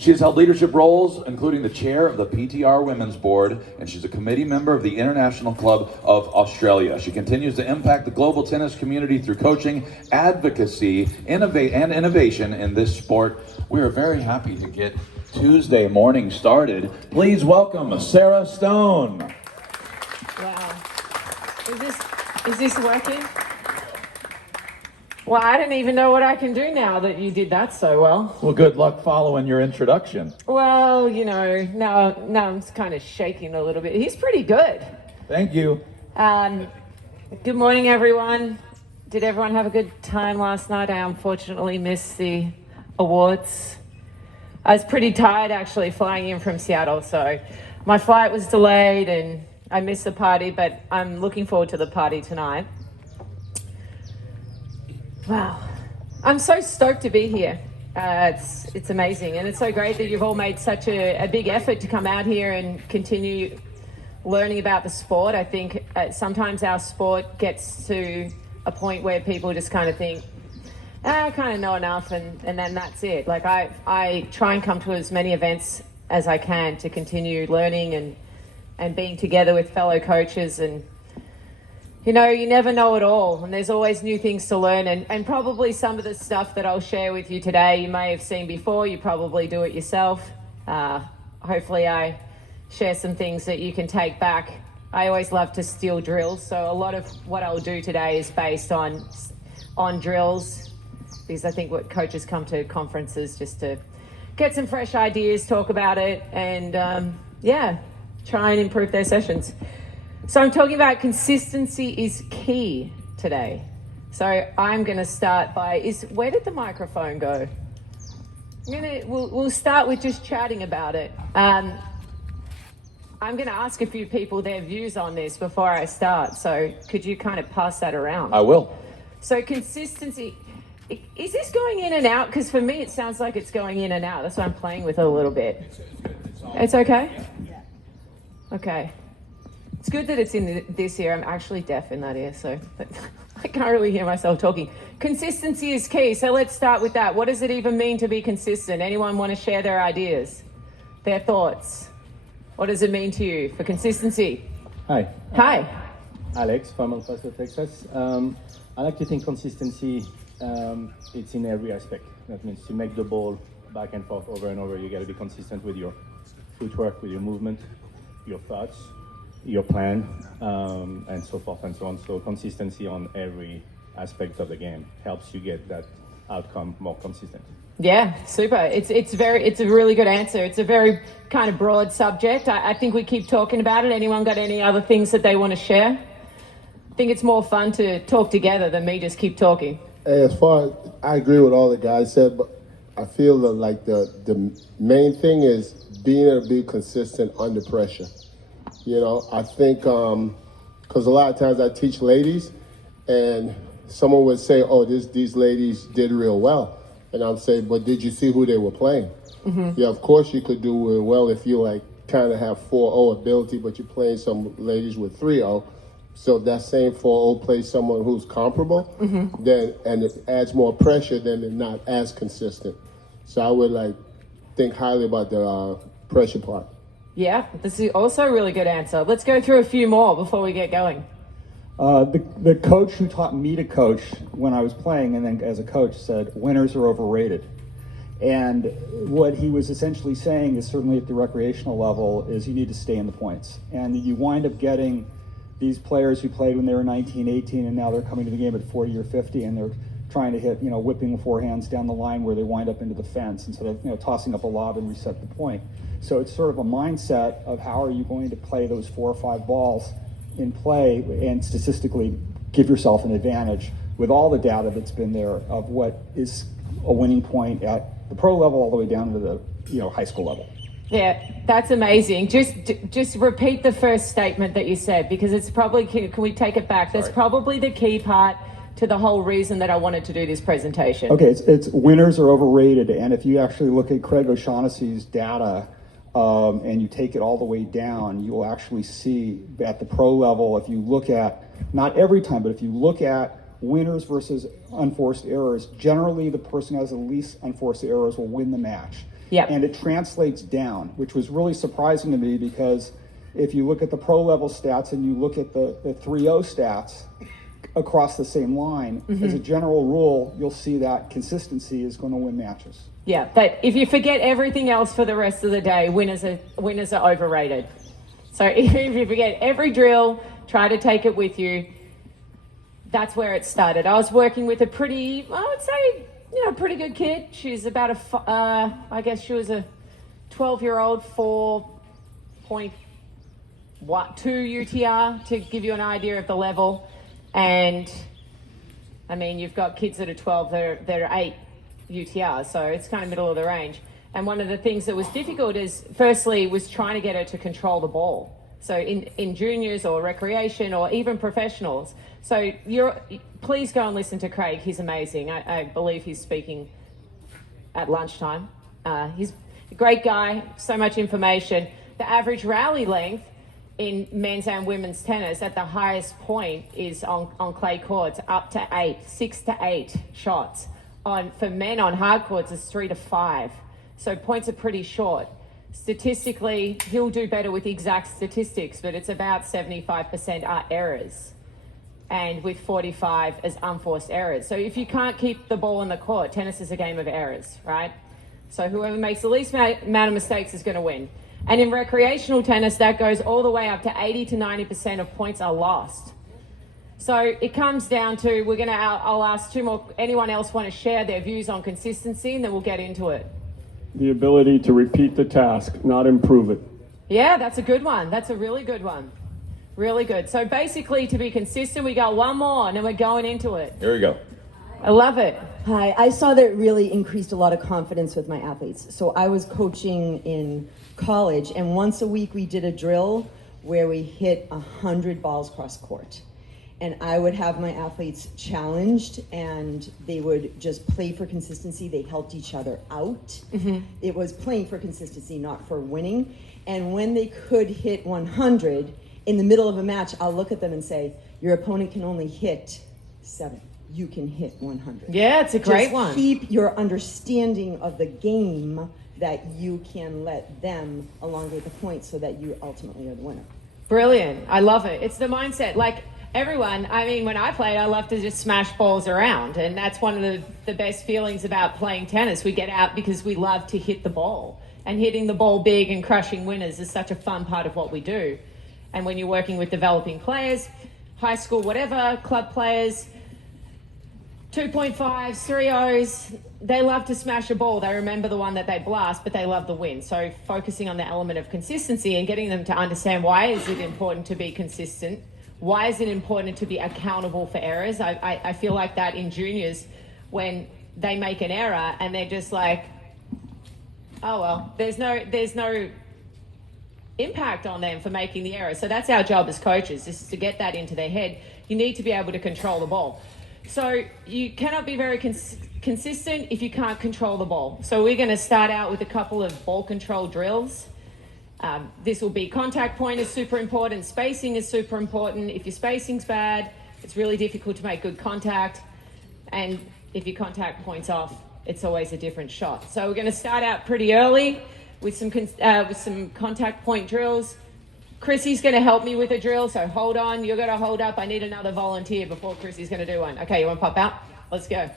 She has held leadership roles, including the chair of the PTR Women's Board, and she's a committee member of the International Club of Australia. She continues to impact the global tennis community through coaching, advocacy, and innovation in this sport. We are very happy to get Tuesday morning started. Please welcome Sarah Stone. Wow. Is this working? Well, I don't even know what I can do now that you did that so well. Well, good luck following your introduction. Well, you know, now I'm kind of shaking a little bit. He's pretty good. Thank you. Good morning, everyone. Did everyone have a good time last night? I unfortunately missed the awards. I was pretty tired actually flying in from Seattle, so my flight was delayed and I missed the party, but I'm looking forward to the party tonight. Wow, I'm so stoked to be here. It's amazing, and it's so great that you've all made such a big effort to come out here and continue learning about the sport. I think sometimes our sport gets to a point where people just kind of think, I kind of know enough, and then that's it. Like I try and come to as many events as I can to continue learning and being together with fellow coaches. And you know, you never know it all, and there's always new things to learn, and probably some of the stuff that I'll share with you today you may have seen before. You probably do it yourself. Hopefully I share some things that you can take back. I always love to steal drills, so a lot of what I'll do today is based on drills, because I think what coaches come to conferences just to get some fresh ideas, talk about it, and try and improve their sessions. So I'm talking about consistency is key today. So I'm going to start by, where did the microphone go? We'll start with just chatting about it. I'm going to ask a few people their views on this before I start. So could you kind of pass that around? I will. So consistency, is this going in and out? Because for me, it sounds like it's going in and out. That's why I'm playing with it a little bit. It's okay? Yeah. Okay. It's good that it's in this ear. I'm actually deaf in that ear, so I can't really hear myself talking. Consistency is key, so let's start with that. What does it even mean to be consistent? Anyone want to share their ideas, their thoughts? What does it mean to you for consistency? Hi. Hi. Alex from El Paso, Texas. I like to think consistency, it's in every aspect. That means to make the ball back and forth over and over, you got to be consistent with your footwork, with your movement, your thoughts, your plan, and so forth and so on. So consistency on every aspect of the game helps you get that outcome more consistent. Yeah, super. It's a really good answer. It's a very kind of broad subject. I think we keep talking about it. Anyone got any other things that they want to share? I think it's more fun to talk together than me just keep talking. Hey, as far as I agree with all the guys said, but I feel that like the main thing is being able to be consistent under pressure. You know, I think, because a lot of times I teach ladies, and someone would say, oh, these ladies did real well. And I'm saying, but did you see who they were playing? Mm-hmm. Yeah, of course you could do real well if you like kind of have 4-0 ability, but you're playing some ladies with 3-0. So that same 4-0 plays someone who's comparable, mm-hmm. then and it adds more pressure than they're not as consistent. So I would think highly about the pressure part. Yeah, this is also a really good answer. Let's go through a few more before we get going. The coach who taught me to coach when I was playing and then as a coach said, winners are overrated. And what he was essentially saying is, certainly at the recreational level, is you need to stay in the points. And you wind up getting these players who played when they were 19, 18, and now they're coming to the game at 40 or 50, and they're trying to hit, whipping forehands down the line where they wind up into the fence instead of, tossing up a lob and reset the point. So it's sort of a mindset of how are you going to play those 4 or 5 balls in play and statistically give yourself an advantage with all the data that's been there of what is a winning point at the pro level all the way down to the high school level. Yeah, that's amazing. Just repeat the first statement that you said, because it's probably, can we take it back? That's probably the key part to the whole reason that I wanted to do this presentation. Okay, it's winners are overrated, and if you actually look at Craig O'Shaughnessy's data and you take it all the way down, you will actually see at the pro level, if you look at, not every time, but if you look at winners versus unforced errors, generally the person who has the least unforced errors will win the match. Yep. And it translates down, which was really surprising to me because if you look at the pro level stats and you look at the 3-0 stats across the same line, as a general rule, you'll see that consistency is going to win matches. Yeah, but if you forget everything else for the rest of the day, winners are overrated. So if you forget every drill, try to take it with you. That's where it started. I was working with a pretty, I would say, pretty good kid. She's about I guess she was a 12-year-old, 4.2 UTR, to give you an idea of the level. And I mean, you've got kids that are 12, that are 8 UTR, so it's kind of middle of the range. And one of the things that was difficult is, firstly, was trying to get her to control the ball. So in juniors or recreation or even professionals. So please go and listen to Craig. He's amazing. I believe he's speaking at lunchtime. He's a great guy, so much information. The average rally length in men's and women's tennis at the highest point is on clay courts up to 6 to 8 shots. For men on hard courts, it's 3 to 5. So points are pretty short. Statistically, he'll do better with exact statistics, but it's about 75% are errors, and with 45 as unforced errors. So if you can't keep the ball in the court, tennis is a game of errors, right? So whoever makes the least amount of mistakes is going to win. And in recreational tennis, that goes all the way up to 80 to 90% of points are lost. So it comes down to, I'll ask 2 more. Anyone else want to share their views on consistency, and then we'll get into it. The ability to repeat the task, not improve it. Yeah, that's a good one. That's a really good one. Really good. So basically, to be consistent, we got one more and then we're going into it. Here we go. I love it. Hi, I saw that it really increased a lot of confidence with my athletes. So I was coaching in college, and once a week we did a drill where we hit 100 balls cross court. And I would have my athletes challenged, and they would just play for consistency. They helped each other out. It was playing for consistency, not for winning. And when they could hit 100, in the middle of a match, I'll look at them and say, your opponent can only hit 7. You can hit 100. Yeah, it's a great Just one. Keep your understanding of the game that you can let them elongate the points so that you ultimately are the winner. Brilliant. I love it. It's the mindset. Like everyone, I mean, when I played, I love to just smash balls around. And that's one of the best feelings about playing tennis. We get out because we love to hit the ball. And hitting the ball big and crushing winners is such a fun part of what we do. And when you're working with developing players, high school, whatever, club players, 2.5s, 3.0s, they love to smash a ball. They remember the one that they blast, but they love the win. So focusing on the element of consistency and getting them to understand, why is it important to be consistent? Why is it important to be accountable for errors? I feel like that in juniors, when they make an error and they're just like, oh, well, there's no impact on them for making the error. So that's our job as coaches, is to get that into their head. You need to be able to control the ball. So you cannot be very consistent if you can't control the ball. So we're going to start out with a couple of ball control drills. This will be contact point is super important. Spacing is super important. If your spacing's bad, it's really difficult to make good contact. And if your contact point's off, it's always a different shot. So we're going to start out pretty early with some contact point drills. Chrissy's going to help me with a drill, so hold on. You're going to hold up. I need another volunteer before Chrissy's going to do one. Okay, you want to pop out? Let's go.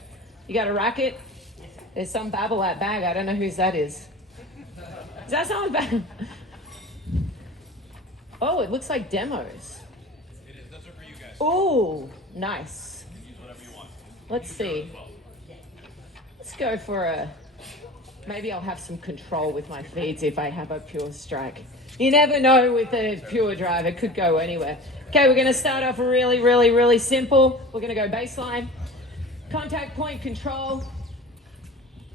You got a racket? There's some Babolat bag. I don't know whose that is. Is that someone's bag? Oh, it looks like demos. It is. Those are for you guys. Oh, nice. Use whatever you want. Let's see. Let's go for maybe I'll have some control with my feeds if I have a pure strike. You never know with a pure drive, it could go anywhere. Okay, we're going to start off really, really, really simple. We're going to go baseline. Contact point control.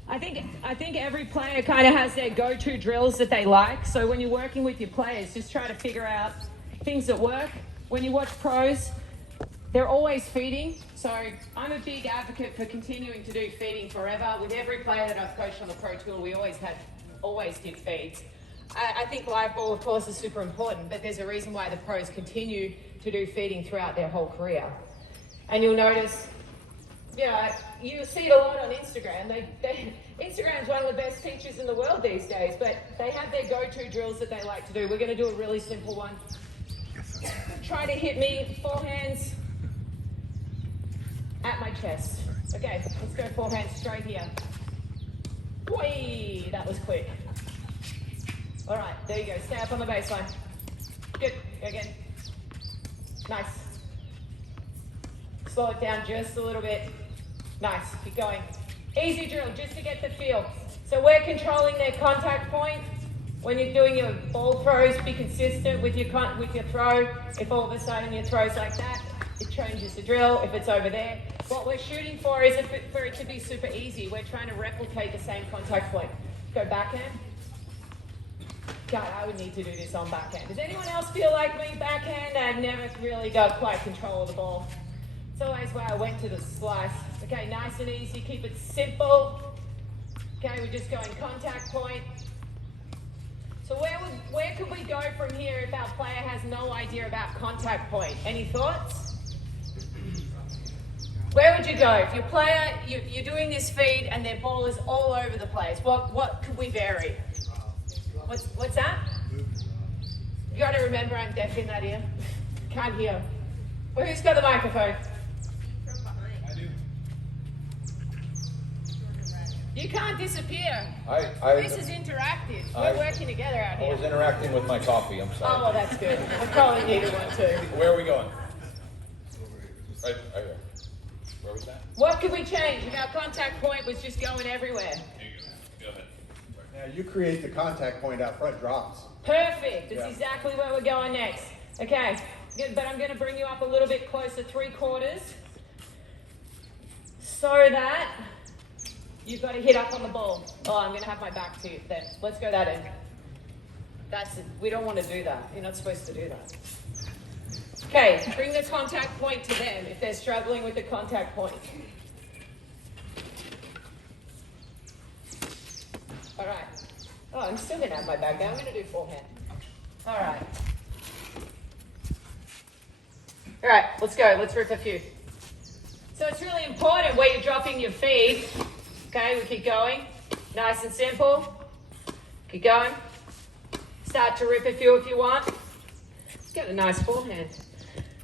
I think every player kind of has their go-to drills that they like. So when you're working with your players, just try to figure out things that work. When you watch pros, they're always feeding. So I'm a big advocate for continuing to do feeding forever. With every player that I've coached on the Pro Tour, we always did feeds. I think live ball, of course, is super important, but there's a reason why the pros continue to do feeding throughout their whole career. And you'll notice, you see it a lot on Instagram. Instagram's one of the best teachers in the world these days, but they have their go-to drills that they like to do. We're going to do a really simple one. Try to hit me forehands at my chest. Okay, let's go forehand straight here. Whee! That was quick. All right, there you go. Stay up on the baseline. Good. Go again. Nice. Slow it down just a little bit. Nice. Keep going. Easy drill, just to get the feel. So we're controlling their contact point. When you're doing your ball throws, be consistent with your throw. If all of a sudden your throw's like that, it changes the drill. If it's over there, what we're shooting for is for it to be super easy. We're trying to replicate the same contact point. Go backhand. God, I would need to do this on backhand. Does anyone else feel like me backhand? I've never really got quite control of the ball. It's always where I went to the slice. Okay, nice and easy. Keep it simple. Okay, we're just going contact point. So where could we go from here if our player has no idea about contact point? Any thoughts? Where would you go? If your player, you're doing this feed and their ball is all over the place, what could we vary? What's that? You got to remember I'm deaf in that ear. Can't hear. Well, who's got the microphone? I do. You can't disappear. This is interactive. We're working together out here. I was interacting with my coffee, I'm Oh, sorry. well, that's good. I probably needed one too. Where are we going? Right here. Where was that? What could we change if our contact point was just going everywhere? Go ahead. Now you create the contact point out front drops. Perfect. That's exactly where we're going next. Okay, good, but I'm going to bring you up a little bit closer, 3/4, so that you've got to hit up on the ball. Oh, I'm going to have my back to you then. Let's go that end. We don't want to do that. You're not supposed to do that. Okay, bring the contact point to them if they're struggling with the contact point. All right. Oh, I'm still going to have my back down. I'm going to do forehand. All right. All right, let's go. Let's rip a few. So it's really important where you're dropping your feet. Okay, we keep going. Nice and simple. Keep going. Start to rip a few if you want. Let's get a nice forehand.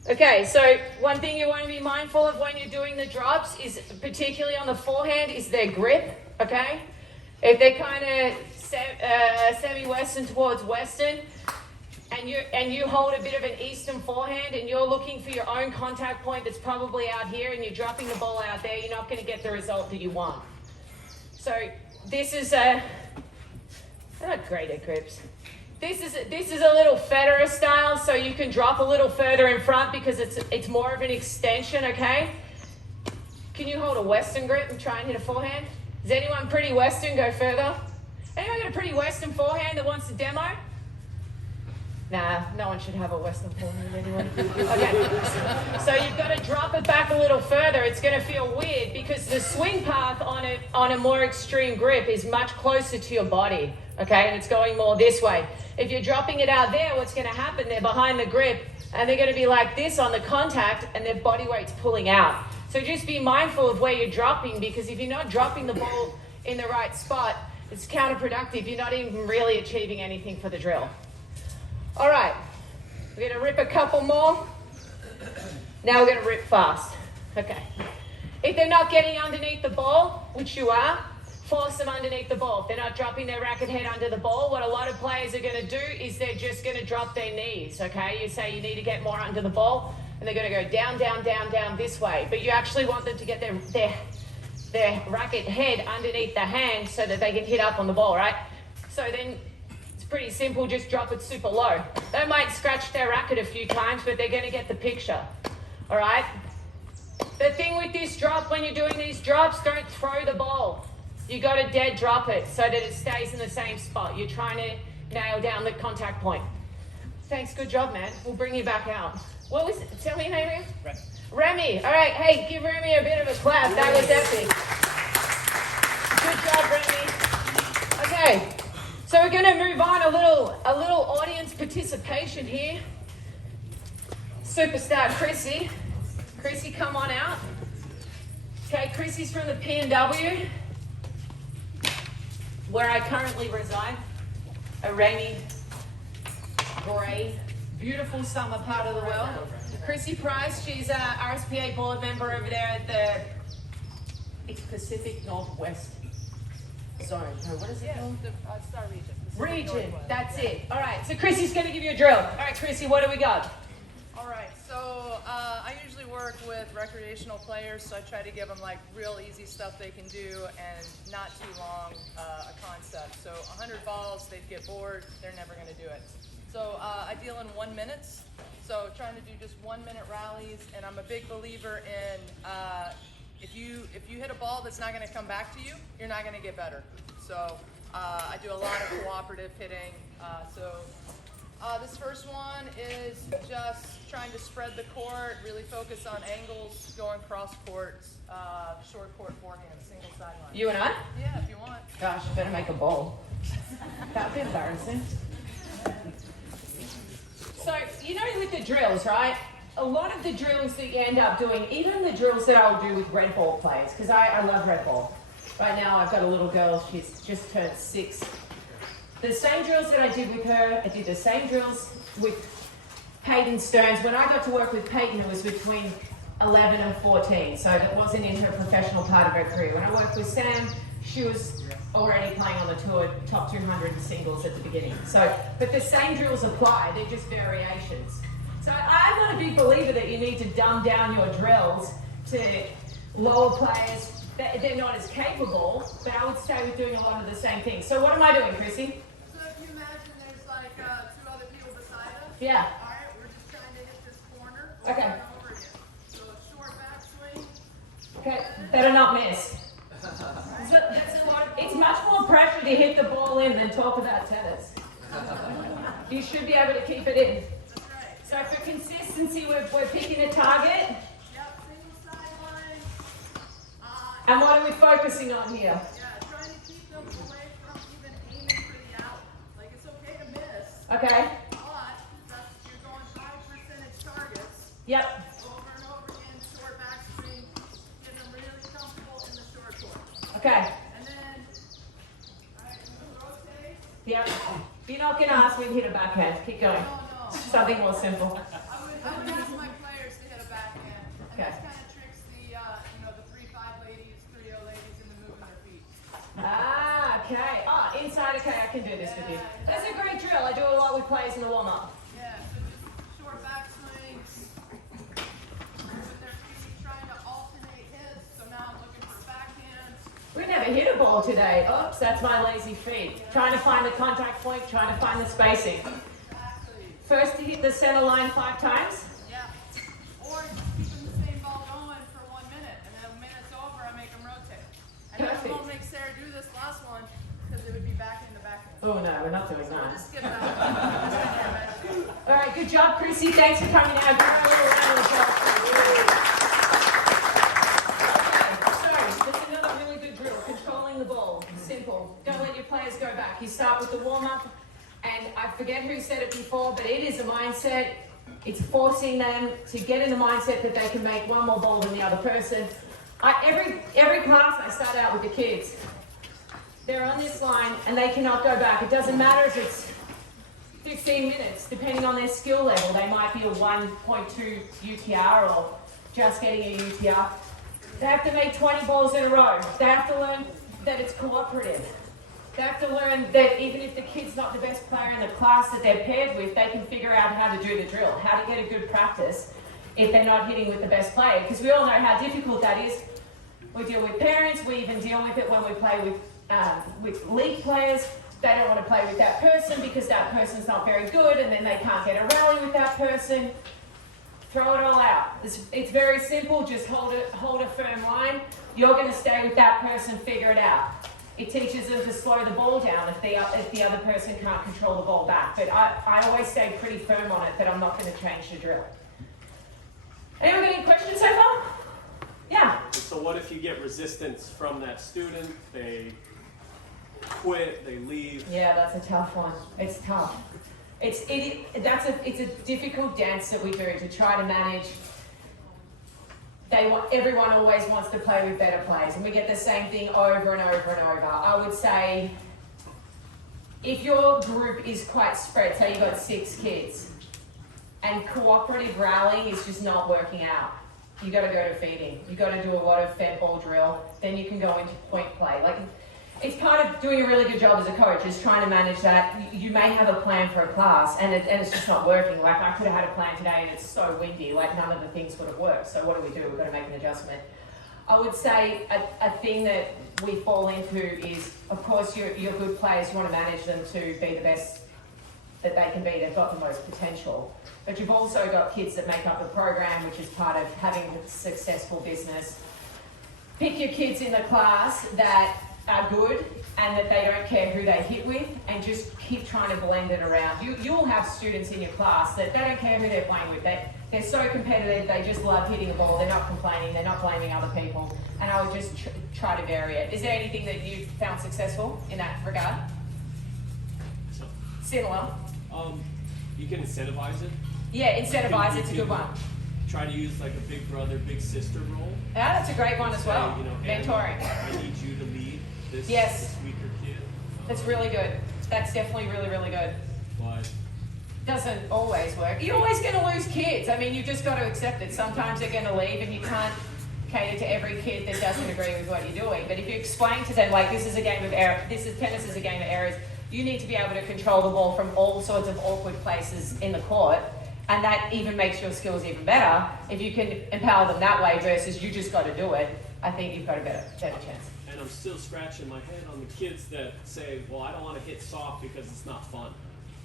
Okay, so one thing you want to be mindful of when you're doing the drops is, particularly on the forehand, is their grip, okay? If they're kind of semi-western towards western, and you hold a bit of an eastern forehand and you're looking for your own contact point that's probably out here and you're dropping the ball out there, you're not going to get the result that you want. So this is they're not great at grips. This is a little Federer style, so you can drop a little further in front because it's more of an extension, okay? Can you hold a western grip and try and hit a forehand? Is anyone pretty western? Go further. Anyone got a pretty western forehand that wants to demo? Nah, no one should have a western forehand anyway. Okay, so you've got to drop it back a little further. It's going to feel weird because the swing path on a more extreme grip is much closer to your body, okay? And it's going more this way. If you're dropping it out there, what's going to happen? They're behind the grip and they're going to be like this on the contact and their body weight's pulling out. So just be mindful of where you're dropping, because if you're not dropping the ball in the right spot, it's counterproductive. You're not even really achieving anything for the drill. All right, we're going to rip a couple more. Now we're going to rip fast. Okay. If they're not getting underneath the ball, which you are, force them underneath the ball. If they're not dropping their racket head under the ball, what a lot of players are going to do is they're just going to drop their knees, okay? You say you need to get more under the ball, and they're going to go down, down, down, down this way. But you actually want them to get their racket head underneath the hand so that they can hit up on the ball, right? So then it's pretty simple, just drop it super low. They might scratch their racket a few times, but they're going to get the picture, all right? The thing with this drop, when you're doing these drops, don't throw the ball. You got to dead drop it so that it stays in the same spot. You're trying to nail down the contact point. Thanks, good job, man. We'll bring you back out. What was it? Tell me your name again? Remy. All right, hey, give Remy a bit of a clap. That was epic. Good job, Remy. Okay, so we're going to move on a little audience participation here. Superstar Chrissy. Chrissy, come on out. Okay, Chrissy's from the P&W. where I currently reside, a rainy, grey, beautiful summer part of the world. Chrissy Price, she's a RSPA board member over there at the Pacific Northwest Zone. No, what is it called? Star Region. Region, that's it. All right, so Chrissy's going to give you a drill. All right, Chrissy, what do we got? All right, so I usually work with recreational players, so I try to give them like real easy stuff they can do and not too long a concept. So 100 balls, they'd get bored, they're never going to do it. So I deal in 1 minute, so trying to do just 1 minute rallies, and I'm a big believer in if you hit a ball that's not going to come back to you, you're not going to get better. So I do a lot of cooperative hitting. This first one is just trying to spread the court, really focus on angles, going cross court, short court forehand, single sideline. You and I? Yeah, if you want. Gosh, you better make a bowl. That'd be embarrassing. So, you know with the drills, right? A lot of the drills that you end up doing, even the drills that I'll do with red ball players, because I love red ball. Right now I've got a little girl, she's just turned 6. The same drills that I did with her, I did the same drills with Peyton Stearns. When I got to work with Peyton, it was between 11 and 14, so it wasn't in her professional part of her career. When I worked with Sam, she was already playing on the tour, top 200 in singles at the beginning. So, but the same drills apply, they're just variations. So I'm not a big believer that you need to dumb down your drills to lower players. They're not as capable, but I would say we're doing a lot of the same things. So what am I doing, Chrissy? So if you imagine there's like 2 other people beside us. Yeah. All right, we're just trying to hit this corner Okay. over and over again. So a short backswing. Okay, better not miss. So it's much more pressure to hit the ball in than talk about tennis. You should be able to keep it in. That's right. So for consistency, we're picking a target. Yep, single sideline. And what are we focusing on here? Yeah, trying to keep them away from even aiming for the out. Like, it's okay to miss, Okay. but you're going high percentage targets Yep. over and over again, short backswing, getting them really comfortable in the short court. Okay. And then, all right, rotate. Yep. You're not going to ask me to hit a backhand. Keep going. No, no. Something more simple. I would ask my players to hit a backhand. And Okay. this kind of tricks the 3-5 ladies, 3-0 ladies into moving their feet. Ah, okay. Ah, inside. Okay, I can do this with you. That's a great drill. I do a lot with players in the warm-up. Yeah, so just short backswings. With their feet, trying to alternate hits. So now I'm looking for backhands. We never hit a ball today. Oops, that's my lazy feet. Trying to find the contact point, trying to find the spacing. Exactly. First to hit the center line 5 times. Yeah. Or just keeping the same ball going for 1 minute. And then when minute's over, I make them rotate. And then I Perfect. won't make Sarah do this last one because it would be back in the backhand. Oh no, we're not doing that. Just skip that. All right, good job, Chrissy. Thanks for coming out. Give her a little round of applause. Okay, so that's another really good drill. Controlling the ball. Simple. Don't let your players go back. You start with the warm-up, and I forget who said it before, but it is a mindset. It's forcing them to get in the mindset that they can make one more ball than the other person. Every class I start out with the kids. They're on this line and they cannot go back. It doesn't matter if it's 15 minutes, depending on their skill level. They might be a 1.2 UTR or just getting a UTR. They have to make 20 balls in a row. They have to learn that it's cooperative. They have to learn that even if the kid's not the best player in the class that they're paired with, they can figure out how to do the drill, how to get a good practice if they're not hitting with the best player. Because we all know how difficult that is. We deal with parents, we even deal with it when we play with league players. They don't want to play with that person because that person's not very good, and then they can't get a rally with that person. Throw it all out. It's very simple. Just hold a firm line. You're going to stay with that person. Figure it out. It teaches them to slow the ball down if the other person can't control the ball back. But I always stay pretty firm on it that I'm not going to change the drill. Anyone got any questions so far? Yeah. So what if you get resistance from that student? Quit, they leave. Yeah, that's a tough one. It's tough. It's a difficult dance that we do to try to manage. Everyone always wants to play with better players, and we get the same thing over and over and over. I would say if your group is quite spread, say you've got 6 kids, and cooperative rallying is just not working out, you got to go to feeding. You got to do a lot of fed ball drill. Then you can go into point play. Like, it's part of doing a really good job as a coach is trying to manage that. You may have a plan for a class, and it's just not working. Like, I could have had a plan today, and it's so windy. Like, none of the things would have worked. So what do? We've got to make an adjustment. I would say a thing that we fall into is, of course, your good players. You want to manage them to be the best that they can be. They've got the most potential. But you've also got kids that make up the program, which is part of having a successful business. Pick your kids in the class that are good and that they don't care who they hit with, and just keep trying to blend it around. You'll have students in your class that they don't care who they're playing with. They're so competitive, they just love hitting a ball. They're not complaining, they're not blaming other people. And I would just try to vary it. Is there anything that you've found successful in that regard? Similar? You can incentivize it. Yeah, incentivize, it's a good one. Try to use like a big brother, big sister role. Yeah, that's a great one as well. You know, mentoring. I need you to lead this, yes. this weaker kid. That's really good. That's definitely really, really good. But doesn't always work. You're always going to lose kids. I mean, you've just got to accept it. Sometimes they're going to leave, and you can't cater to every kid that doesn't agree with what you're doing. But if you explain to them, like, this is a game of error, tennis is a game of errors, you need to be able to control the ball from all sorts of awkward places in the court. And that even makes your skills even better. If you can empower them that way versus you just got to do it, I think you've got a better chance. And I'm still scratching my head on the kids that say, well, I don't want to hit soft because it's not fun.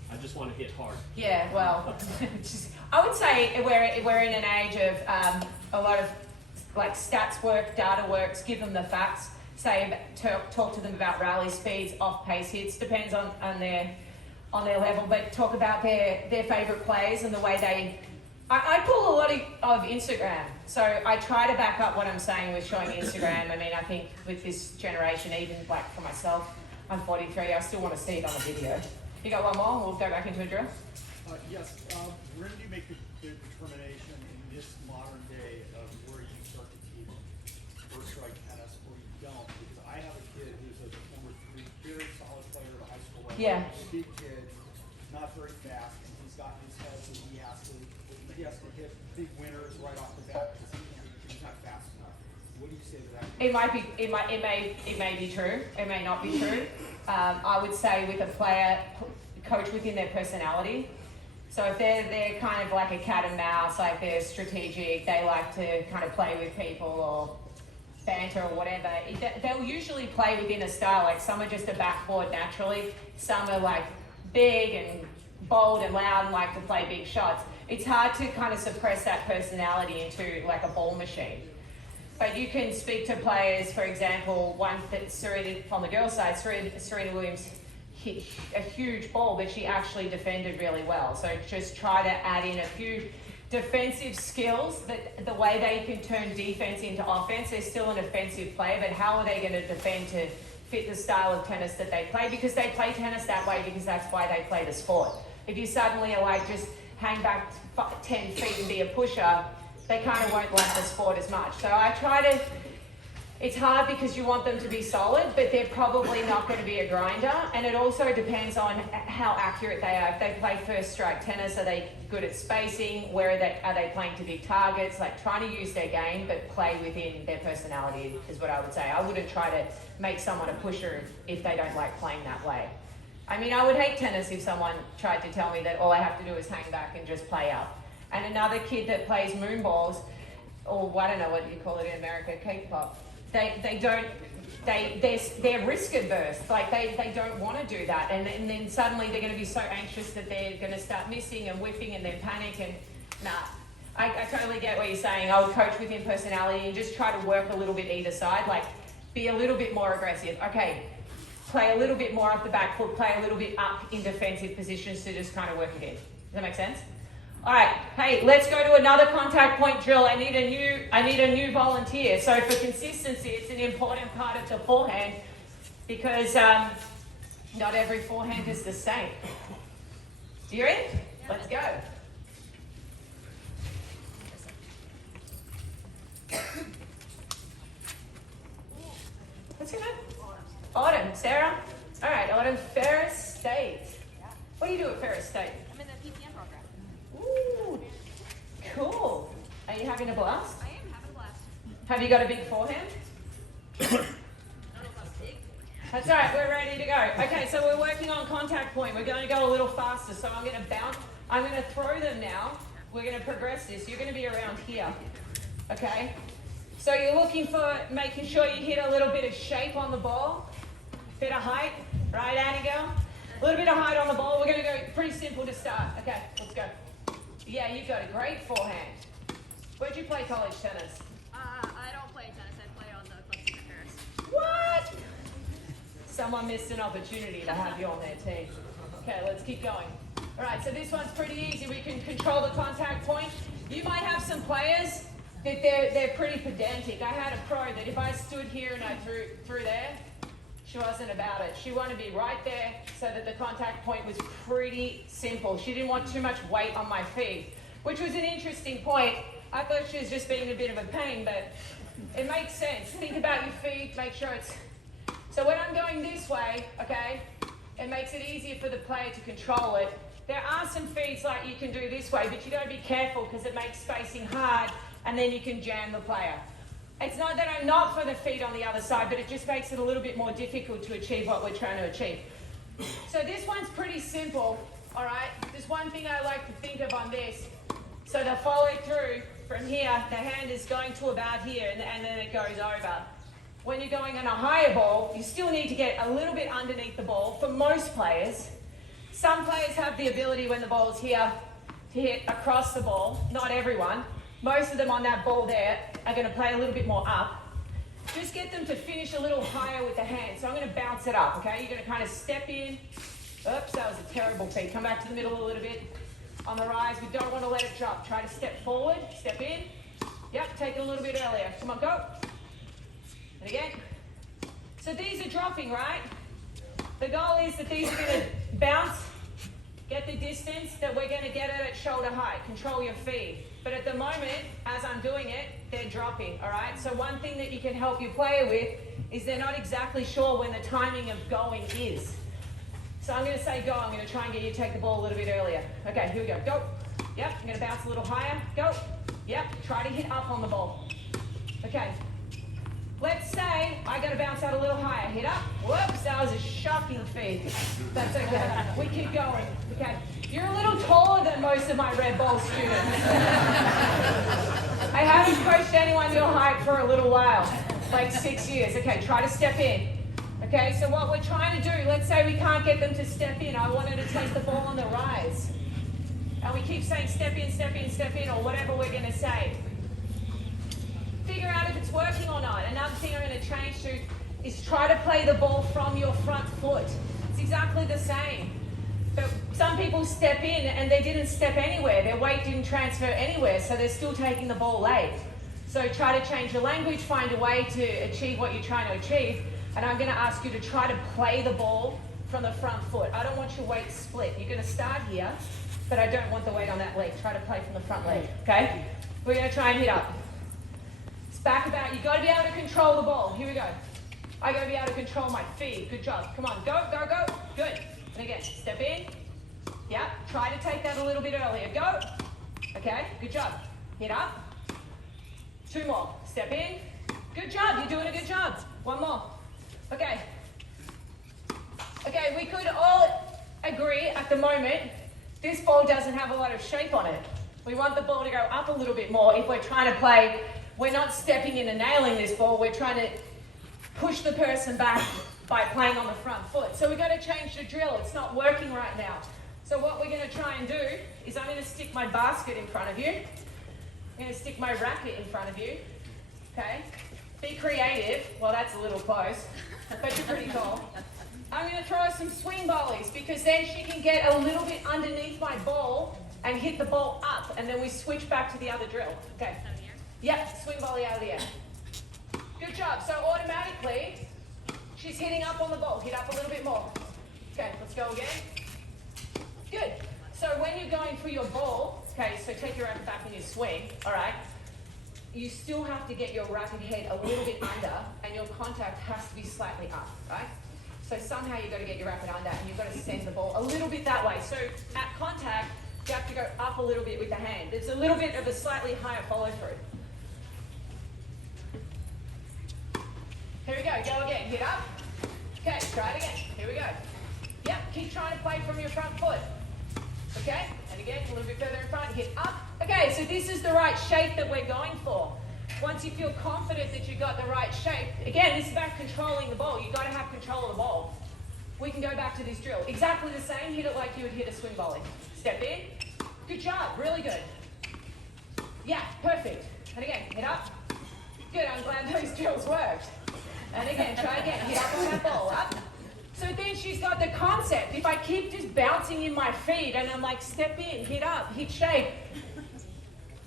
I just want to hit hard. Yeah, well, I would say we're in an age of a lot of like stats work, data works, give them the facts, talk to them about rally speeds, off-pace hits, depends on their level, but talk about their favourite plays and the way they... I pull a lot of Instagram, so I try to back up what I'm saying with showing Instagram. I mean, I think with this generation, even like for myself, I'm 43, I still want to see it on a video. You got one more, and we'll go back into a drill? Yes, where do you make the determination in this modern day of where you start to teach first strike tennis or you don't? Because I have a kid who's a number 3, very solid player at a high school level. Yeah. Big kid, not very fast, and he's got in his head that he has to hit big winners right off the bat because he's not fast enough. What do you say to that? It may be true. It may not be true. I would say with a player, coach within their personality. So if they're kind of like a cat and mouse, like they're strategic, they like to kind of play with people or banter or whatever, they'll usually play within a style. Like some are just a backboard naturally, some are like big and bold and loud and like to play big shots. It's hard to kind of suppress that personality into like a ball machine. But you can speak to players, for example, one that Serena, from the girls' side, Serena Williams hit a huge ball, but she actually defended really well. So just try to add in a few defensive skills, that the way they can turn defense into offense. They're still an offensive player, but how are they going to defend to fit the style of tennis that they play? Because they play tennis that way because that's why they play the sport. If you suddenly are like, just hang back 10 feet and be a pusher, they kind of won't like the sport as much. So I try to, it's hard because you want them to be solid, but they're probably not going to be a grinder. And it also depends on how accurate they are. If they play first strike tennis, are they good at spacing? Where are they playing to big targets? Like trying to use their game, but play within their personality is what I would say. I wouldn't try to make someone a pusher if they don't like playing that way. I mean, I would hate tennis if someone tried to tell me that all I have to do is hang back and just play up. And another kid that plays moon balls, or I don't know what you call it in America, cake pop, they're risk adverse. Like they don't want to do that. And then suddenly they're going to be so anxious that they're going to start missing and whipping and then panic and nah. I totally get what you're saying. I would coach within personality and just try to work a little bit either side. Like be a little bit more aggressive. Okay, play a little bit more off the back foot, play a little bit up in defensive positions to just kind of work it in. Does that make sense? All right, hey, let's go to another contact point drill. I need a new volunteer. So for consistency, it's an important part of the forehand because not every forehand is the same. You in? Let's go. What's your name? Autumn. Sarah? All right, Autumn Ferris, stay do you do at Ferris State? I'm in the PPM program. Ooh, cool. Are you having a blast? I am having a blast. Have you got a big forehand? I don't know if I'm big. That's all right, we're ready to go. Okay, so we're working on contact point. We're going to go a little faster. So I'm going to bounce. I'm going to throw them now. We're going to progress this. You're going to be around here. Okay? So you're looking for making sure you hit a little bit of shape on the ball. Bit of height. Right, Annie girl? A little bit of height on the ball. We're going to go pretty simple to start. Okay, let's go. Yeah, you've got a great forehand. Where'd you play college tennis? I don't play tennis. I play on the club team in Paris. What? Someone missed an opportunity to have you on their team. Okay, let's keep going. All right, so this one's pretty easy. We can control the contact point. You might have some players that they're pretty pedantic. I had a pro that if I stood here and I threw there, she wasn't about it. She wanted to be right there so that the contact point was pretty simple. She didn't want too much weight on my feet, which was an interesting point. I thought she was just being a bit of a pain, but it makes sense. Think about your feet, make sure it's... So when I'm going this way, okay, it makes it easier for the player to control it. There are some feeds like you can do this way, but you got to be careful because it makes spacing hard and then you can jam the player. It's not that I'm not for the feet on the other side, but it just makes it a little bit more difficult to achieve what we're trying to achieve. So this one's pretty simple, all right? There's one thing I like to think of on this. So to follow through from here, the hand is going to about here and then it goes over. When you're going on a higher ball, you still need to get a little bit underneath the ball for most players. Some players have the ability when the ball's here to hit across the ball, not everyone. Most of them on that ball there are going to play a little bit more up. Just get them to finish a little higher with the hand. So I'm going to bounce it up, okay? You're going to kind of step in. Oops, that was a terrible feed. Come back to the middle a little bit. On the rise, we don't want to let it drop. Try to step forward, step in. Yep, take it a little bit earlier. Come on, go. And again. So these are dropping, right? The goal is that these are going to bounce, get the distance that we're going to get it at shoulder height. Control your feed. But at the moment, as I'm doing it, they're dropping, all right? So one thing that you can help your player with is they're not exactly sure when the timing of going is. So I'm going to say go. I'm going to try and get you to take the ball a little bit earlier. Okay, here we go. Go. Yep, I'm going to bounce a little higher. Go. Yep, try to hit up on the ball. Okay. Let's say I got to bounce out a little higher. Hit up. Whoops, that was a shocking feed. That's okay. We keep going. Okay. You're a little taller than most of my red ball students. I haven't coached anyone your height for a little while, like 6 years. Okay, try to step in. Okay, so what we're trying to do, let's say we can't get them to step in. I wanted to take the ball on the rise. And we keep saying step in, step in, step in, or whatever we're going to say. Figure out if it's working or not. Another thing I'm going to change to is try to play the ball from your front foot. It's exactly the same. But some people step in and they didn't step anywhere. Their weight didn't transfer anywhere, so they're still taking the ball late. So try to change your language, find a way to achieve what you're trying to achieve. And I'm going to ask you to try to play the ball from the front foot. I don't want your weight split. You're going to start here, but I don't want the weight on that leg. Try to play from the front leg, okay? We're going to try and hit up. It's back about. You've got to be able to control the ball. Here we go. I got to be able to control my feet. Good job. Come on, go, go, go. Good. And again, step in. Yeah, try to take that a little bit earlier. Go. Okay, good job. Hit up. 2 more. Step in. Good job. You're doing a good job. 1 more. Okay. Okay, we could all agree at the moment this ball doesn't have a lot of shape on it. We want the ball to go up a little bit more if we're trying to play. We're not stepping in and nailing this ball. We're trying to push the person back by playing on the front foot. So we've got to change the drill. It's not working right now. So what we're going to try and do is I'm going to stick my basket in front of you. I'm going to stick my racket in front of you. Okay? Be creative. Well, that's a little close, but you're pretty tall. I'm going to throw some swing volleys because then she can get a little bit underneath my ball and hit the ball up, and then we switch back to the other drill. Okay. Yep, swing volley out of the air. Good job. So automatically, she's hitting up on the ball. Hit up a little bit more. Okay, let's go again. Good. So when you're going for your ball, okay, so take your racket back in your swing, all right? You still have to get your racket head a little bit under, and your contact has to be slightly up, right? So somehow you've got to get your racket under and you've got to send the ball a little bit that way. So at contact, you have to go up a little bit with the hand. It's a little bit of a slightly higher follow through. Here we go, go again, hit up. Okay, try it again, here we go. Yep, keep trying to play from your front foot. Okay, and again, a little bit further in front, hit up. Okay, so this is the right shape that we're going for. Once you feel confident that you've got the right shape, again, this is about controlling the ball. You've got to have control of the ball. We can go back to this drill. Exactly the same, hit it like you would hit a swing volley. Step in, good job, really good. Yeah, perfect. And again, hit up. Good, I'm glad those drills worked. And again, try again, hit up on that ball, up. So then she's got the concept. If I keep just bouncing in my feet and I'm like, step in, hit up, hit shape,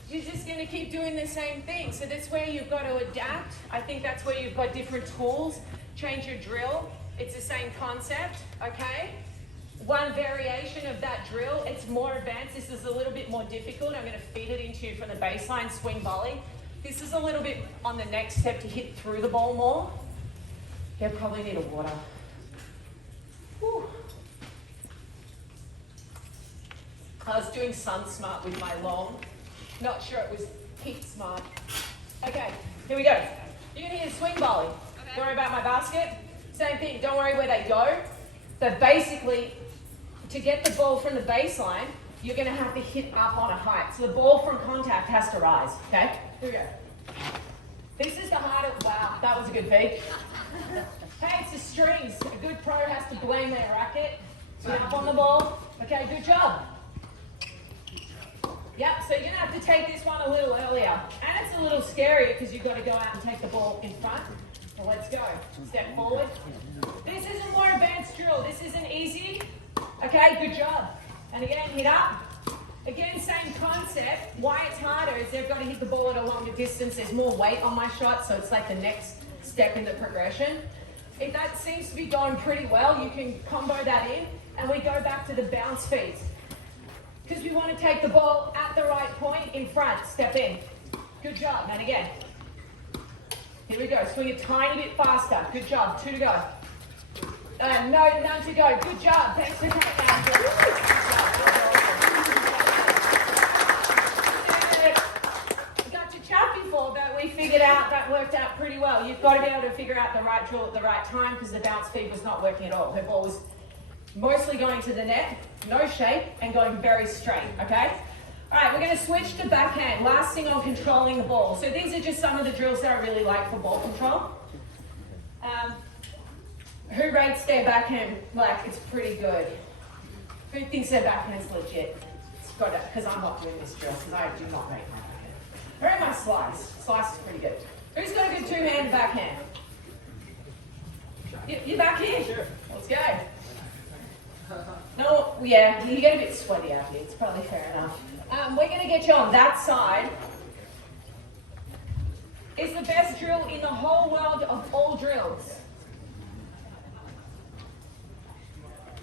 you're just going to keep doing the same thing. So that's where you've got to adapt. I think that's where you've got different tools. Change your drill. It's the same concept, okay? One variation of that drill, it's more advanced. This is a little bit more difficult. I'm going to feed it into you from the baseline swing volley. This is a little bit on the next step to hit through the ball more. You probably need a water. Whew. I was doing Sun Smart with my long. Not sure it was Peak Smart. Okay, here we go. You're gonna hit a swing volley. Okay. Don't worry about my basket. Same thing, don't worry where they go. But basically, to get the ball from the baseline, you're gonna have to hit up on a height. So the ball from contact has to rise, okay? Here we go. This is the hardest, wow, that was a good beat. Hey, it's the strings. A good pro has to blame their racket. Get up on the ball. Okay, good job. Yep, so you're gonna have to take this one a little earlier. And it's a little scarier because you've got to go out and take the ball in front. So let's go. Step forward. This is a more advanced drill. This isn't easy. Okay, good job. And again, hit up. Again, same concept. Why it's harder is they've got to hit the ball at a longer distance. There's more weight on my shot, so it's like the next step in the progression. If that seems to be going pretty well, you can combo that in, and we go back to the bounce feeds. Because we want to take the ball at the right point in front. Step in. Good job. And again. Here we go. Swing a tiny bit faster. Good job. 2 to go. None to go. Good job. Thanks for taking that. Got to chat before, but we figured out that worked out pretty well. You've got to be able to figure out the right drill at the right time because the bounce feed was not working at all. Her ball was mostly going to the net, no shape, and going very straight, okay? All right, we're going to switch to backhand. Last thing on controlling the ball. So these are just some of the drills that I really like for ball control. Who rates their backhand like it's pretty good? Who thinks their backhand's legit? It's got it, because I'm not doing this drill, because I do not rate my backhand. Where am I slice? Slice is pretty good. Who's got a good two-handed backhand? You back here? Sure. Let's go. No, yeah, you get a bit sweaty out here. It's probably fair enough. We're going to get you on that side. It's the best drill in the whole world of all drills.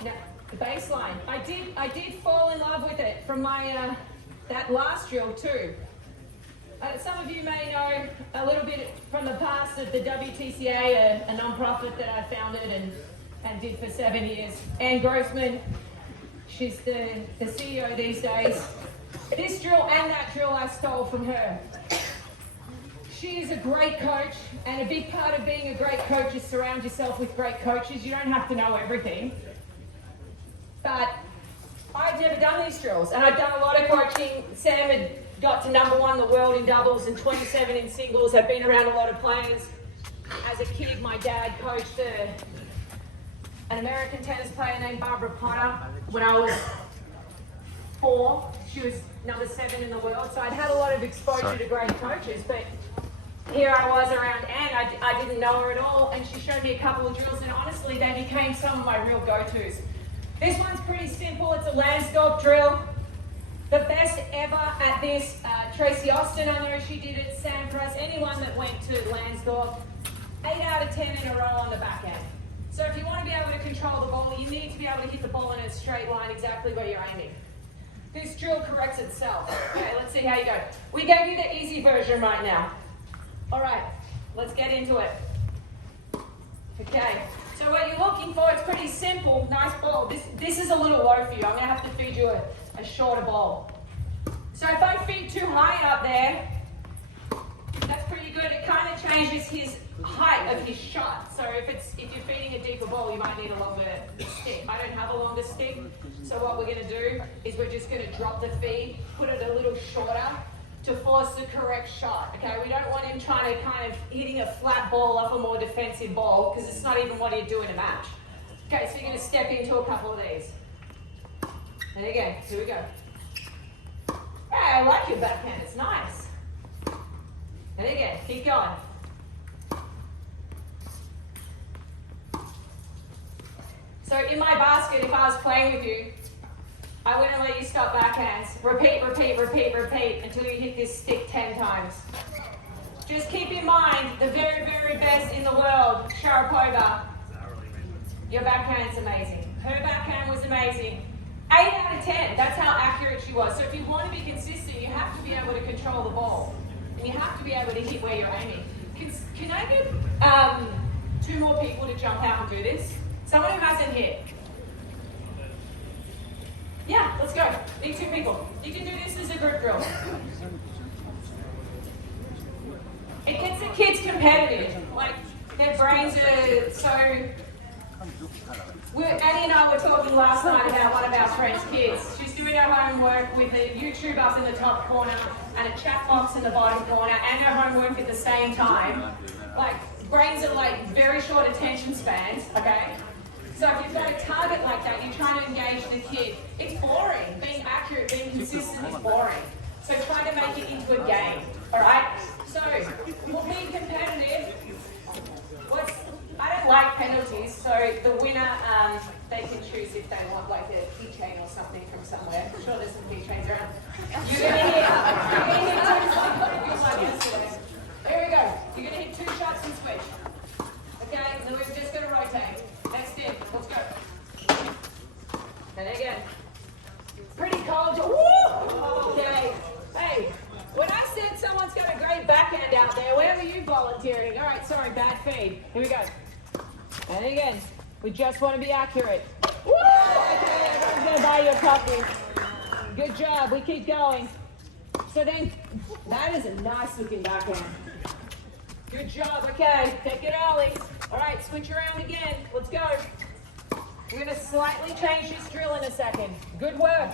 Now, the baseline. I did fall in love with it from my that last drill too. Some of you may know a little bit from the past of the WTCA, a non-profit that I founded and did for 7 years. Ann Grossman, she's the CEO these days. This drill and that drill I stole from her. She is a great coach, and a big part of being a great coach is surround yourself with great coaches. You don't have to know everything. But I've never done these drills, and I've done a lot of coaching. Sam had got to #1 in the world in doubles and 27 in singles. I've been around a lot of players. As a kid, my dad coached an American tennis player named Barbara Potter. When I was 4, she was #7 in the world. So I'd had a lot of exposure to great coaches, but here I was around Anne. I didn't know her at all, and she showed me a couple of drills, and honestly, they became some of my real go-tos. This one's pretty simple. It's a Lansdorf drill. The best ever at this, Tracy Austin, I know she did it, Sam Price, anyone that went to Lansdorf, 8 out of 10 in a row on the backhand. So if you want to be able to control the ball, you need to be able to hit the ball in a straight line exactly where you're aiming. This drill corrects itself. Okay, let's see how you go. We gave you the easy version right now. All right, let's get into it. Okay, So what you're looking for, it's pretty simple, nice ball. This is a little low for you. I'm gonna have to feed you a shorter ball. So if I feed too high up there, that's pretty good. It kind of changes his height of his shot. So if you're feeding a deeper ball, you might need a longer stick. I don't have a longer stick, so what we're gonna do is we're just gonna drop the feed, put it a little shorter to force the correct shot. Okay, we don't want him trying to kind of hitting a flat ball off a more defensive ball because it's not even what he'd do in a match. Okay, so you're gonna step into a couple of these. And again, here we go. Hey, I like your backhand, it's nice. And again, keep going. So in my basket, if I was playing with you, I wouldn't let you stop backhands. Repeat, repeat, repeat, repeat until you hit this stick 10 times. Just keep in mind, the very, very best in the world, Sharapova, your backhand's amazing. Her backhand was amazing. 8 out of 10, that's how accurate she was. So if you want to be consistent, you have to be able to control the ball. And you have to be able to hit where you're aiming. Can I get 2 more people to jump out and do this? Someone who hasn't hit. Yeah, let's go. Need 2 people. You can do this as a group drill. It gets the kids competitive. Like, their brains are so... Annie and I were talking last night about one of our friends' kids. She's doing her homework with the YouTube up in the top corner and a chat box in the bottom corner and her homework at the same time. Like, brains are like very short attention spans, okay? So if you've got a target like that, you're trying to engage the kid. It's boring. Being accurate, being consistent is boring. So try to make it into a game, all right? So we'll be competitive. I don't like penalties, so the winner, they can choose if they want like a keychain or something from somewhere. I'm sure there's some keychains around. You're gonna hit 2 shots. There we go. You're gonna hit 2 shots and switch. Okay, and then we're just gonna rotate. Next in, let's go. And again. Pretty cold. Woo! Okay. Hey, when I said someone's got a great backhand out there, where were you volunteering? All right, sorry, bad feed. Here we go. And again, we just want to be accurate. Woo! Okay, everyone's going to buy you a coffee. Good job. We keep going. So then, that is a nice looking backhand. Good job. Okay, take it early. All right, switch around again. Let's go. We're going to slightly change this drill in a second. Good work.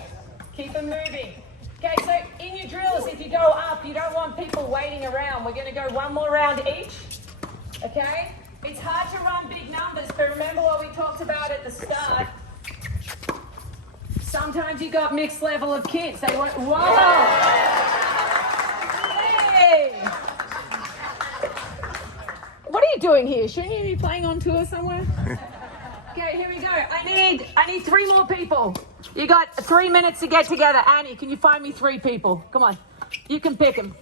Keep them moving. Okay, so in your drills, if you go up, you don't want people waiting around. We're going to go 1 more round each. Okay? It's hard to run big numbers, but remember what we talked about at the start. Sometimes you got mixed level of kids. They want, whoa! Hey! What are you doing here? Shouldn't you be playing on tour somewhere? Okay, here we go. I need 3 more people. You got 3 minutes to get together. Annie, can you find me 3 people? Come on. You can pick them.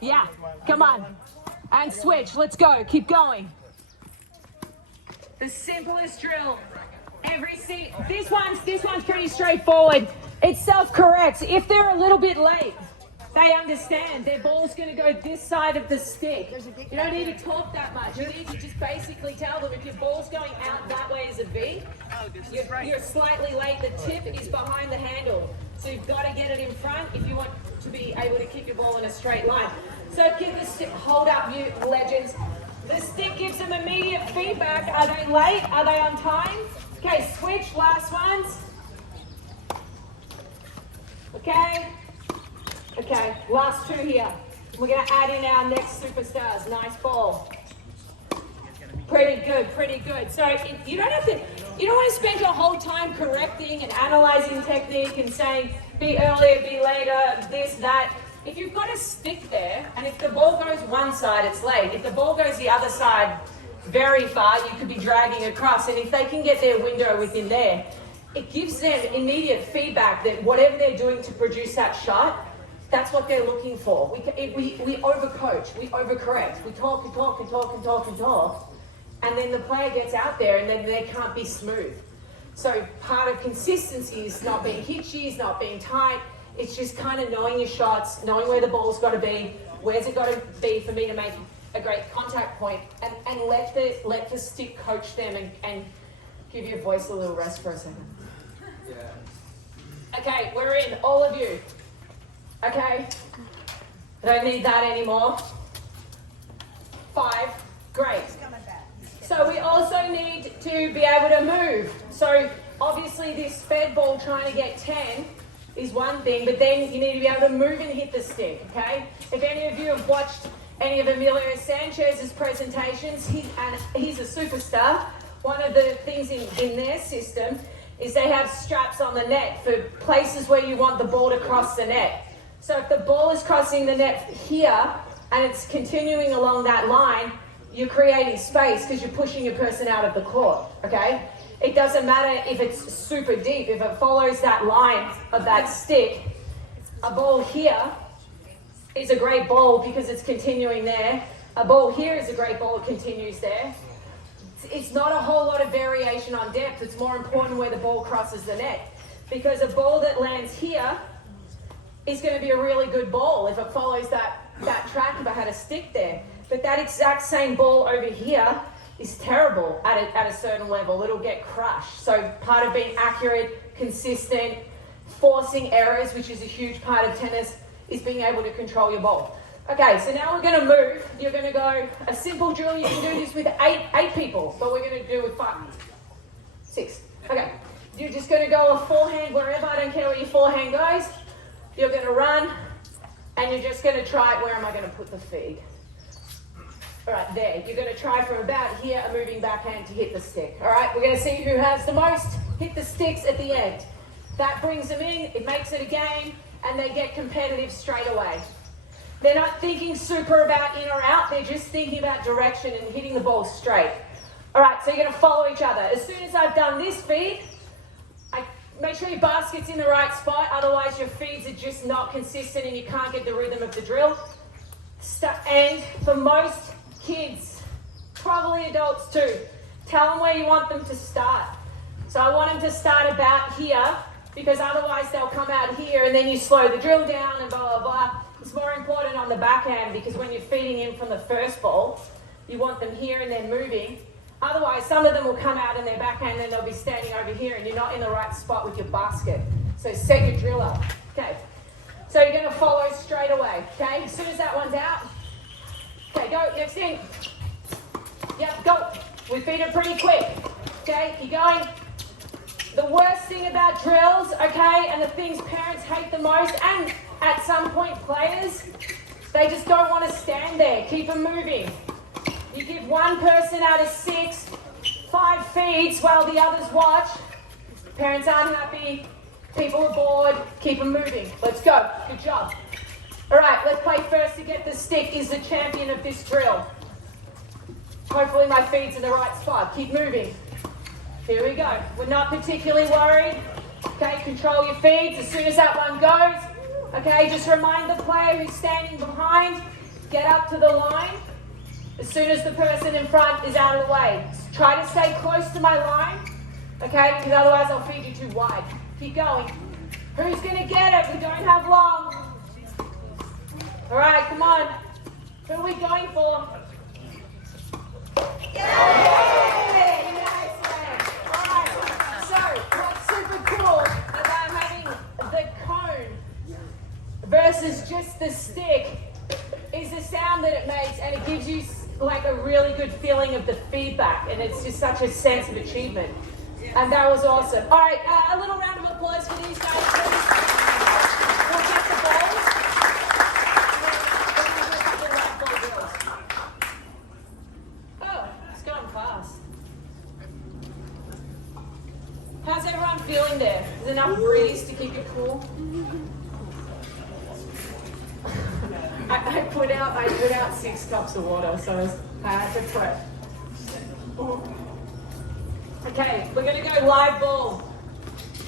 Yeah, come on. And switch. Let's go. Keep going. The simplest drill. This one's pretty straightforward. It self-corrects. If they're a little bit late, they understand their ball's going to go this side of the stick. You don't need to talk that much. You need to just basically tell them if your ball's going out that way as a V, you're slightly late. The tip is behind the handle. So you've got to get it in front if you want to be able to kick your ball in a straight line. So give the stick, hold up, you legends. The stick gives them immediate feedback. Are they late? Are they on time? Okay, switch, last ones. Okay. Okay, last 2 here. We're going to add in our next superstars. Nice ball. Pretty good, pretty good. So you don't want to spend your whole time correcting and analyzing technique and saying, be earlier, be later, this, that. If you've got a stick there, and if the ball goes one side, it's late. If the ball goes the other side very far, you could be dragging across. And if they can get their window within there, it gives them immediate feedback that whatever they're doing to produce that shot, that's what they're looking for. We overcoach, we overcorrect, we talk and talk and talk and talk and talk, and then the player gets out there and then they can't be smooth. So part of consistency is not being hitchy, is not being tight. It's just kind of knowing your shots, knowing where the ball's got to be, where's it got to be for me to make a great contact point, and and let the stick coach them and give your voice a little rest for a second. Okay, we're in, all of you. Okay, I don't need that anymore. 5, great. So we also need to be able to move. So obviously this fed ball trying to get 10 is one thing, but then you need to be able to move and hit the stick, okay? If any of you have watched any of Emilio Sanchez's presentations, he's a superstar. One of the things in their system is they have straps on the net for places where you want the ball to cross the net. So if the ball is crossing the net here and it's continuing along that line, you're creating space because you're pushing your person out of the court, okay? It doesn't matter if it's super deep. If it follows that line of that stick, a ball here is a great ball because it's continuing there. A ball here is a great ball, it continues there. It's not a whole lot of variation on depth. It's more important where the ball crosses the net. Because a ball that lands here is going to be a really good ball if it follows that track, if I had a stick there. But that exact same ball over here is terrible at a certain level. It'll get crushed. So part of being accurate, consistent, forcing errors, which is a huge part of tennis, is being able to control your ball. Okay, so now we're going to move. You're going to go a simple drill. You can do this with eight people, but we're going to do with 5, 6. Okay, you're just going to go a forehand wherever. I don't care where your forehand goes. You're going to run, and you're just going to try, where am I going to put the feed? All right, there. You're going to try from about here, a moving backhand to hit the stick. All right, we're going to see who has the most hit the sticks at the end. That brings them in, it makes it a game, and they get competitive straight away. They're not thinking super about in or out, they're just thinking about direction and hitting the ball straight. All right, so you're going to follow each other. As soon as I've done this feed, make sure your basket's in the right spot, otherwise your feeds are just not consistent and you can't get the rhythm of the drill. And for most kids, probably adults too, tell them where you want them to start. So I want them to start about here, because otherwise they'll come out here and then you slow the drill down and blah, blah, blah. It's more important on the backhand because when you're feeding in from the first ball, you want them here and then moving. Otherwise, some of them will come out in their backhand and they'll be standing over here and you're not in the right spot with your basket. So set your drill up. Okay. So you're going to follow straight away. Okay. As soon as that one's out. Okay, go. Next thing. Yep, go. We feed it pretty quick. Okay, keep going. The worst thing about drills, okay, and the things parents hate the most, and at some point players, they just don't want to stand there. Keep them moving. You give one person out of 6, 5 feeds while the others watch. Parents aren't happy. People are bored. Keep them moving. Let's go. Good job. All right, let's play first to get the stick is the champion of this drill. Hopefully my feed's in the right spot. Keep moving. Here we go. We're not particularly worried. Okay, control your feeds as soon as that one goes. Okay, just remind the player who's standing behind, get up to the line as soon as the person in front is out of the way. Try to stay close to my line, okay, because otherwise I'll feed you too wide. Keep going. Who's going to get it? We don't have long. All right, come on. Who are we going for? Yay! Nice one. All right, so what's super cool about having the cone versus just the stick is the sound that it makes, and it gives you like a really good feeling of the feedback, and it's just such a sense of achievement. And that was awesome. All right, a little round of applause for these guys, please. We'll get the balls. Oh, it's going fast. How's everyone feeling there? Is enough breeze to keep you cool? I put out 6 cups of water, so I had to prep. Okay, we're going to go live ball.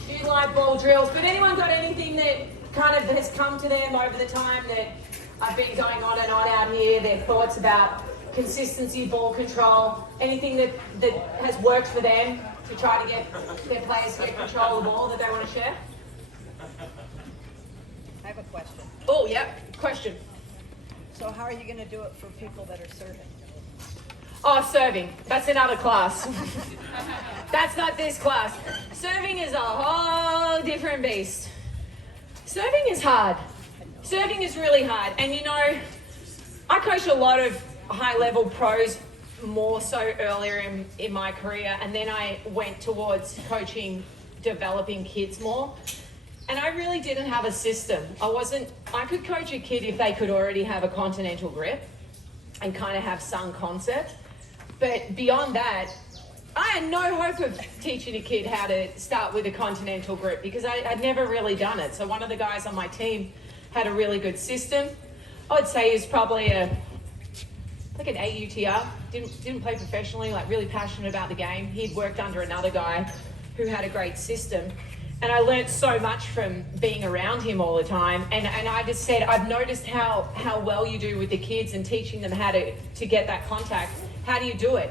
Do live ball drills. But anyone got anything that kind of has come to them over the time that I've been going on and on out here, their thoughts about consistency, ball control, anything that has worked for them to try to get their players to get control of the ball that they want to share? I have a question. Oh, yeah, question. So how are you going to do it for people that are serving? Oh, serving. That's another class. That's not this class. Serving is a whole different beast. Serving is hard. Serving is really hard. And you know, I coached a lot of high-level pros more so earlier in my career, and then I went towards coaching, developing kids more. And I really didn't have a system. I could coach a kid if they could already have a continental grip and kind of have some concept. But beyond that, I had no hope of teaching a kid how to start with a continental grip because I'd never really done it. So one of the guys on my team had a really good system. I would say he was probably like an AUTR, didn't play professionally, like really passionate about the game. He'd worked under another guy who had a great system. And I learned so much from being around him all the time. And I just said, I've noticed how well you do with the kids and teaching them how to get that contact. How do you do it?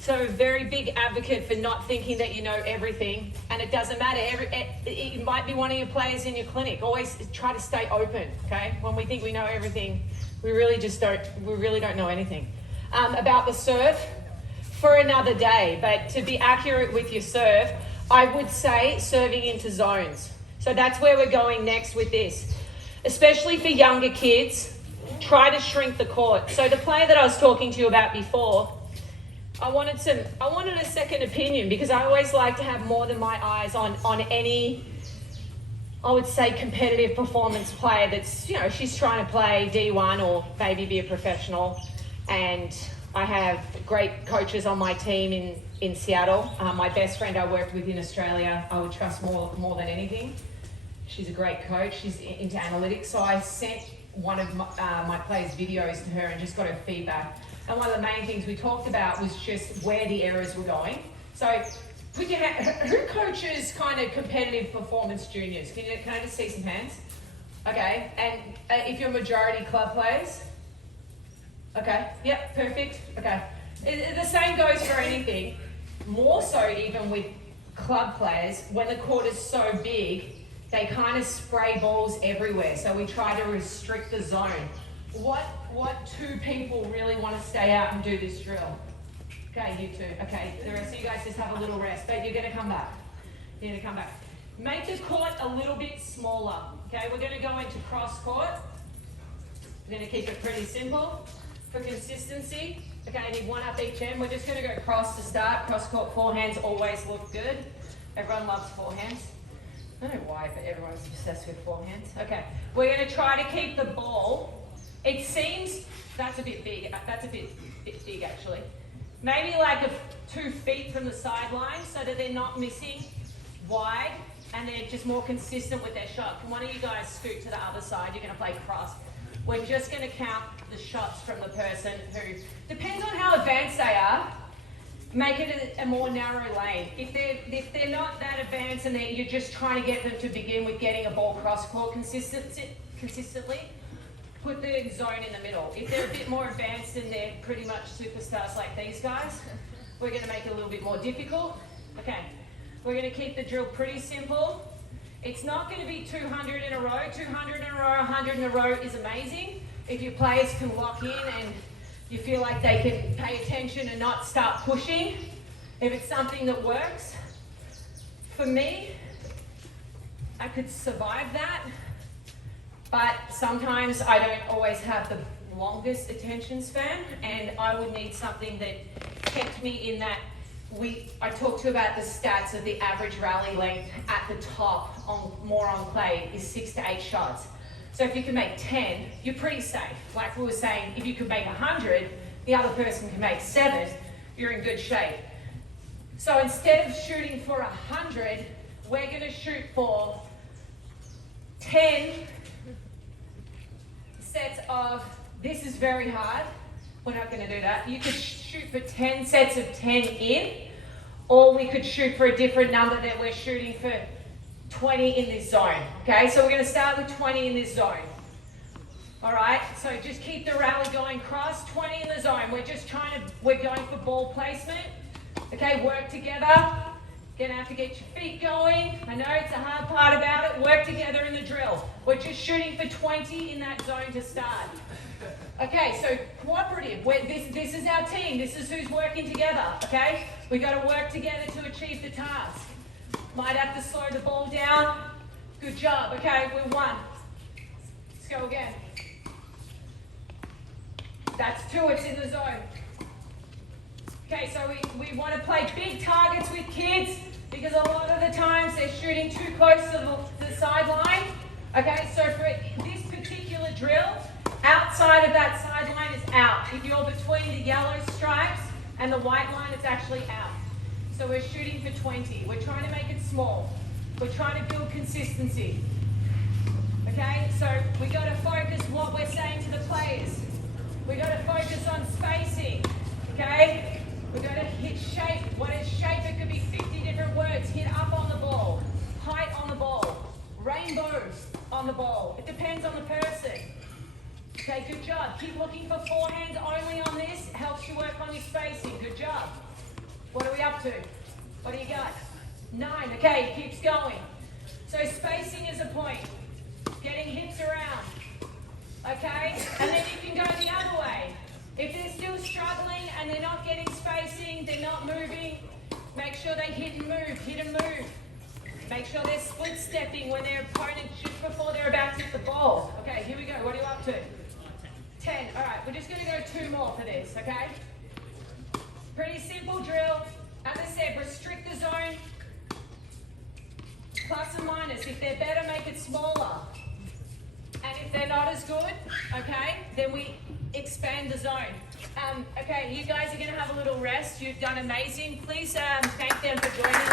So very big advocate for not thinking that you know everything. And it doesn't matter. It might be one of your players in your clinic. Always try to stay open, okay? When we think we know everything, we really don't know anything. About the serve, for another day. But to be accurate with your serve, I would say serving into zones. So that's where we're going next with this. Especially for younger kids, try to shrink the court. So the player that I was talking to you about before, I wanted a second opinion because I always like to have more than my eyes on any, I would say, competitive performance player that's, you know, she's trying to play D1 or maybe be a professional. And I have great coaches on my team in Seattle. My best friend I worked with in Australia, I would trust more than anything. She's a great coach. She's into analytics. So I sent one of my players' videos to her and just got her feedback. And one of the main things we talked about was just where the errors were going. So who coaches kind of competitive performance juniors? Can I just see some hands? Okay, and if you're majority club players? Okay, yep, perfect, okay. The same goes for anything, more so even with club players. When the court is so big, they kind of spray balls everywhere, so we try to restrict the zone. What two people really want to stay out and do this drill? Okay, you two. Okay, the rest of you guys just have a little rest, but you're going to come back. You're going to come back. Make the court a little bit smaller. Okay, we're going to go into cross court. We're going to keep it pretty simple. For consistency, okay, I need one up each end. We're just going to go cross to start. Cross court forehands always look good. Everyone loves forehands. I don't know why, but everyone's obsessed with forehands. Okay, we're going to try to keep the ball. It seems that's a bit big. That's a bit big actually. Maybe like 2 feet from the sideline so that they're not missing wide and they're just more consistent with their shot. Can one of you guys scoot to the other side? You're going to play cross. We're just going to count the shots from the person who, depends on how advanced they are, make it a more narrow lane. If they're not that advanced and you're just trying to get them to begin with getting a ball cross court consistently, put the zone in the middle. If they're a bit more advanced and they're pretty much superstars like these guys, we're going to make it a little bit more difficult. Okay, we're going to keep the drill pretty simple. It's not going to be 200 in a row. 200 in a row, 100 in a row is amazing. If your players can lock in and you feel like they can pay attention and not start pushing, if it's something that works. For me, I could survive that, but sometimes I don't always have the longest attention span, and I would need something that kept me in that. I talked to you about the stats of the average rally length at the top, more on clay, is 6 to 8 shots. So if you can make 10, you're pretty safe. Like we were saying, if you could make 100, the other person can make 7, you're in good shape. So instead of shooting for 100, we're going to shoot for 10 sets of, this is very hard, we're not going to do that. You could shoot for 10 sets of 10 in, or we could shoot for a different number that we're shooting for 20 in this zone. Okay, so we're going to start with 20 in this zone. All right, so just keep the rally going cross, 20 in the zone. We're going for ball placement. Okay, work together. Gonna have to get your feet going. I know it's a hard part about it. Work together in the drill. We're just shooting for 20 in that zone to start. Okay, so cooperative. This is our team. This is who's working together, okay? We got to work together to achieve the task. Might have to slow the ball down. Good job. Okay, we're one. Let's go again. That's two. It's in the zone. Okay, so we want to play big targets with kids because a lot of the times they're shooting too close to the sideline. Okay, so for this particular drill, outside of that sideline is out. If you're between the yellow stripes and the white line, it's actually out. So we're shooting for 20. We're trying to make it small. We're trying to build consistency. Okay, so we got to focus what we're saying to the players. We got to focus on spacing. Okay. We're going to hit shape. What is shape? It could be 50 different words. Hit up on the ball, height on the ball, rainbows on the ball. It depends on the person. Okay, good job. Keep looking for forehands only on this. Helps you work on your spacing. Good job. What are we up to? What do you got? 9. Okay, keeps going. So spacing is a point. Getting hips around. Okay, and then you can go the other way. If they're still struggling and they're not getting spacing, they're not moving, make sure they hit and move. Make sure they're split stepping when their opponent just before they're about to hit the ball. Okay, here we go. What are you up to? 10. All right, we're just going to go 2 more for this, okay? Pretty simple drill. As I said, restrict the zone. Plus and minus. If they're better, make it smaller. And if they're not as good, okay, then we expand the zone. Okay, you guys are going to have a little rest. You've done amazing. Please thank them for joining me.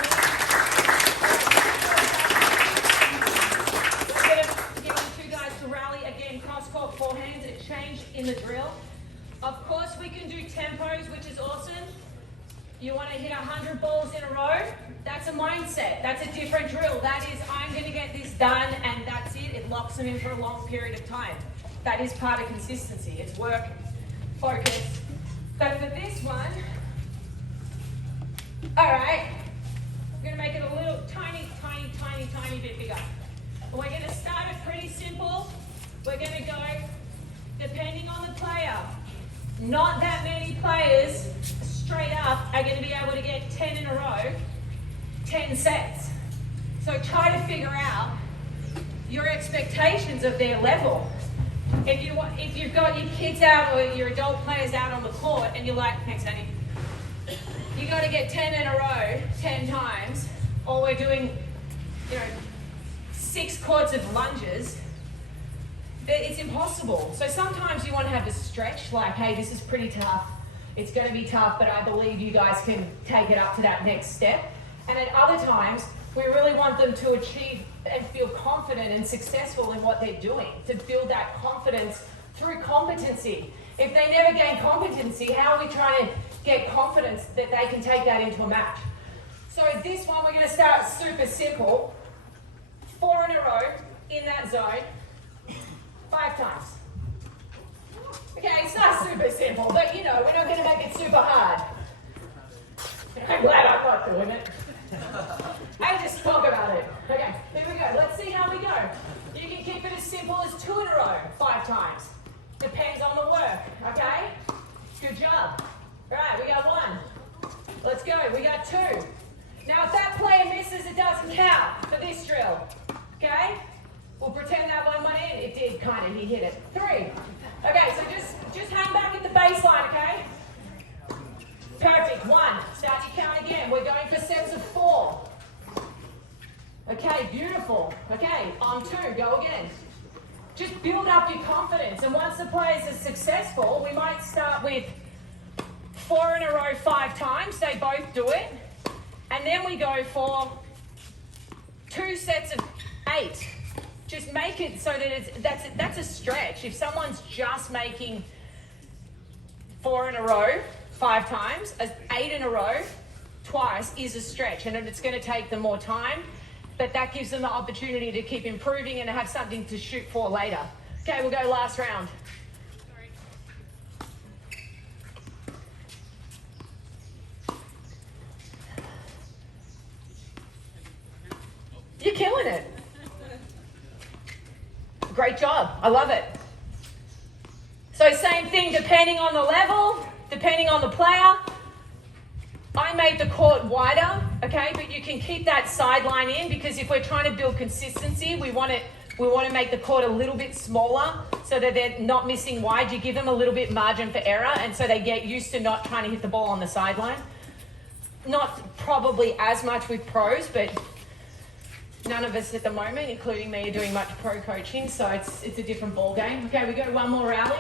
We're going to get you two guys to rally again, cross-court forehands. It changed in the drill. Of course, we can do tempos, which is awesome. You want to hit 100 balls in a row? That's a mindset. That's a different drill. That is, I'm going to get this done, and that's it. It locks them in for a long period of time. That is part of consistency. It's work, focus. But for this one, all right, we're going to make it a little tiny bit bigger. And we're going to start it pretty simple. We're going to go, depending on the player, not that many players straight up are going to be able to get 10 in a row, 10 sets. So try to figure out your expectations of their level. If you've got your kids out or your adult players out on the court and you're like, thanks, Annie, you got to get 10 in a row, 10 times, or we're doing, 6 quads of lunges, it's impossible. So sometimes you want to have to stretch, like, hey, this is pretty tough. It's going to be tough, but I believe you guys can take it up to that next step. And at other times, we really want them to achieve and feel confident and successful in what they're doing, to build that confidence through competency. If they never gain competency, how are we trying to get confidence that they can take that into a match? So this one, we're going to start super simple. 4 in a row in that zone, 5 times. Okay, it's not super simple, but we're not going to make it super hard. I'm glad I'm not doing it. I just talk about it. Okay, here we go. Let's see how we go. You can keep it as simple as 2 in a row, 5 times. Depends on the work, okay? Good job. All right, we got 1. Let's go, we got 2. Now, if that player misses, it doesn't count for this drill, okay? We'll pretend that one went in. It did, kind of, he hit it. 3. Okay, so just hang back at the baseline, okay? Perfect, 1. Start your count again. We're going for sets of 4. Okay, beautiful. Okay, on 2, go again. Just build up your confidence, and once the players are successful, we might start with 4 in a row 5 times. They both do it. And then we go for 2 sets of 8. Just make it so that that's a stretch. If someone's just making 4 in a row 5 times, 8 in a row twice is a stretch, and it's going to take them more time, but that gives them the opportunity to keep improving and have something to shoot for later. Okay, we'll go last round. doing it. Great job. I love it. So same thing, depending on the level, depending on the player. I made the court wider, okay, but you can keep that sideline in, because if we're trying to build consistency, we want to make the court a little bit smaller so that they're not missing wide. You give them a little bit margin for error, and so they get used to not trying to hit the ball on the sideline. Not probably as much with pros, but none of us at the moment, including me, are doing much pro coaching, so it's a different ball game. Okay, we go one more rally.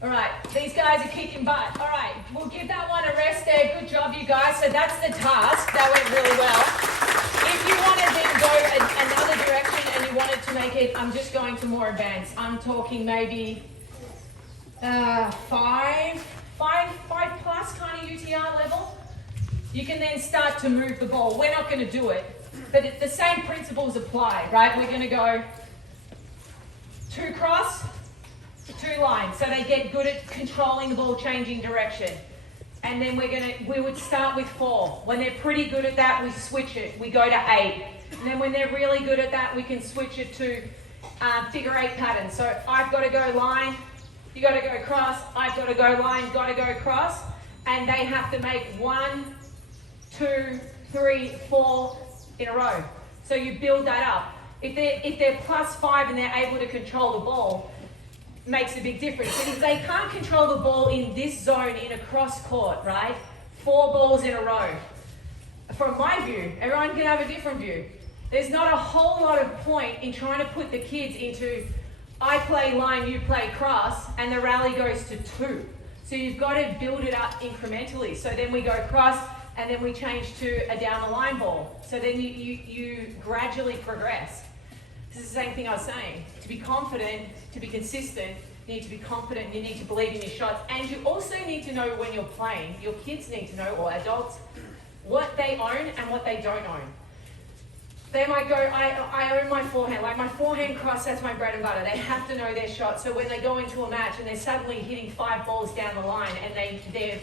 All right, these guys are kicking butt. All right, we'll give that one a rest there. Good job, you guys. So that's the task. That went really well. If you want to then go another direction and you wanted to make it, I'm just going to more advanced. I'm talking maybe 5 plus kind of UTR level. You can then start to move the ball. We're not going to do it, but the same principles apply, right? We're going to go 2 cross, 2 line, so they get good at controlling the ball, changing direction. And then we would start with 4. When they're pretty good at that, we switch it. We go to 8. And then when they're really good at that, we can switch it to figure 8 pattern. So I've got to go line, you got to go cross, I've got to go line, got to go cross, and they have to make 1, 2, 3, 4 in a row. So you build that up. If they're +5 and they're able to control the ball, makes a big difference. But if they can't control the ball in this zone in a cross court, right? 4 balls in a row. From my view, everyone can have a different view. There's not a whole lot of point in trying to put the kids into I play line, you play cross, and the rally goes to 2. So you've got to build it up incrementally. So then we go cross, and then we change to a down the line ball. So then you gradually progress. This is the same thing I was saying. To be confident, to be consistent, you need to be confident, you need to believe in your shots, and you also need to know when you're playing. Your kids need to know, or adults, what they own and what they don't own. They might go, I own my forehand. Like my forehand cross, that's my bread and butter. They have to know their shot. So when they go into a match and they're suddenly hitting 5 balls down the line and they're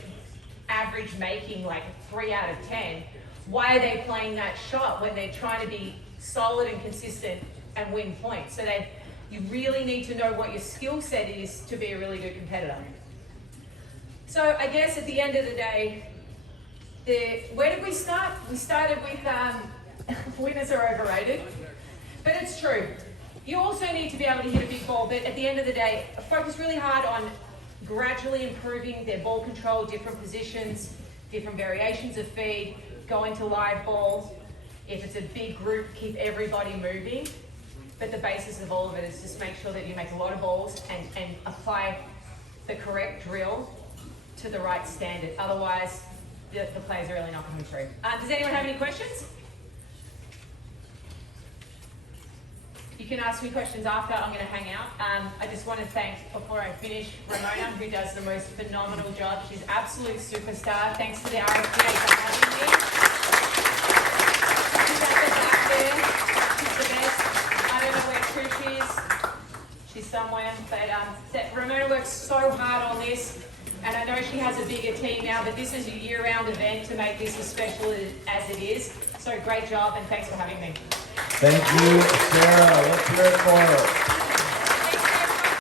average making like 3 out of 10, why are they playing that shot when they're trying to be solid and consistent and win points? So you really need to know what your skill set is to be a really good competitor. So I guess at the end of the day, where did we start? We started with winners are overrated, but it's true. You also need to be able to hit a big ball, but at the end of the day, focus really hard on gradually improving their ball control, different positions, different variations of feed, go into live balls. If it's a big group, keep everybody moving. But the basis of all of it is just make sure that you make a lot of balls and apply the correct drill to the right standard. Otherwise, the players are really not coming through. Does anyone have any questions? You can ask me questions after. I'm going to hang out. I just want to thank, before I finish, Ramona, who does the most phenomenal job. She's an absolute superstar. Thanks to the RFPA for having me. She's at the back there. She's the best. I don't know where Trish is. She's somewhere. But Ramona works so hard on this. And I know she has a bigger team now, but this is a year-round event to make this as special as it is. So great job, and thanks for having me. Thank you, Sarah. Let's hear it for her.